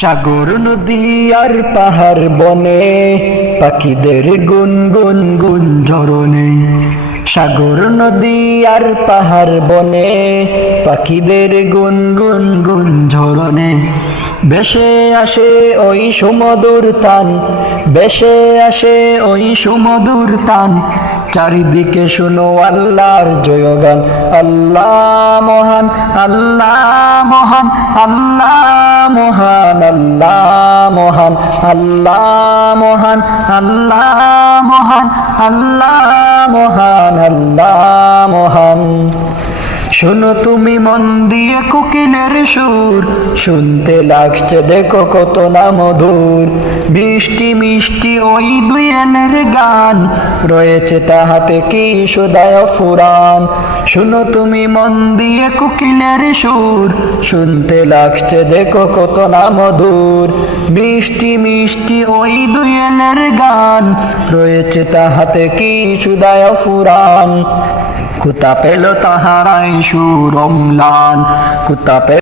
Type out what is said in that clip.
সাগর নদী আর পাহাড় বনে পাখিদের গুনগুন গুঞ্জরণে। সাগর নদী আর পাহাড় বনে পাখিদের গুনগুন গুঞ্জরণে। ভেসে আসে ওই সুমধুর তান, ভেসে আসে ওই সুমধুর তান। চারিদিকে শুনো আল্লাহর জয়গান। আল্লাহ মহান, আল্লাহ মহান, আল্লাহ মহান, আল্লাহ মহান, আল্লাহ মহান, আল্লাহ মহান, আল্লাহ মহান, আল্লাহ মহান। শোনো তুমি মন দিয়ে কোকিলের সুর, শুনতে লাগছে দেখো কত না মধুর। মিষ্টি মিষ্টি ওই দুয়েলের গান, রয়েছে তাহাতে কি সুদায় ফুরান। শোনো তুমি মন দিয়ে কোকিলের সুর, শুনতে লাগছে দেখো কত না মধুর। মিষ্টি মিষ্টি ওই দুয়েলের গান, রয়েছে তাহাতে কি সুদায় ফুরান। কোথা পেল তাহারাই সুর অম্লান, কোথা পেল